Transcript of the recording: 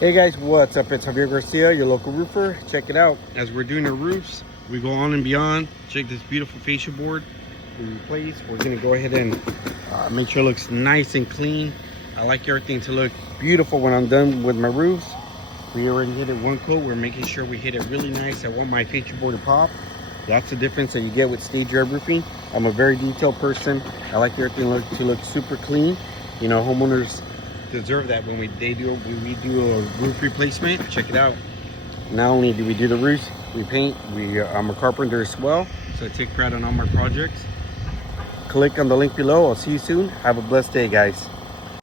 Hey guys, what's up? It's Javier Garcia, your local roofer. Check it out. As we're doing our roofs, we go on and beyond. Check this beautiful fascia board we replace. We're gonna go ahead and make sure it looks nice and clean. I like everything to look beautiful when I'm done with my roofs. We already hit it one coat. We're making sure we hit it really nice. I want my fascia board to pop. That's the difference that you get with stage yard roofing. I'm a very detailed person. I like everything to look super clean. You know, homeowners deserve that when we do a roof replacement. Check it out. Not only do we do the roofs, we paint. I'm a carpenter as well, so I take pride on all my projects. Click on the link below. I'll see you soon. Have a blessed day, guys.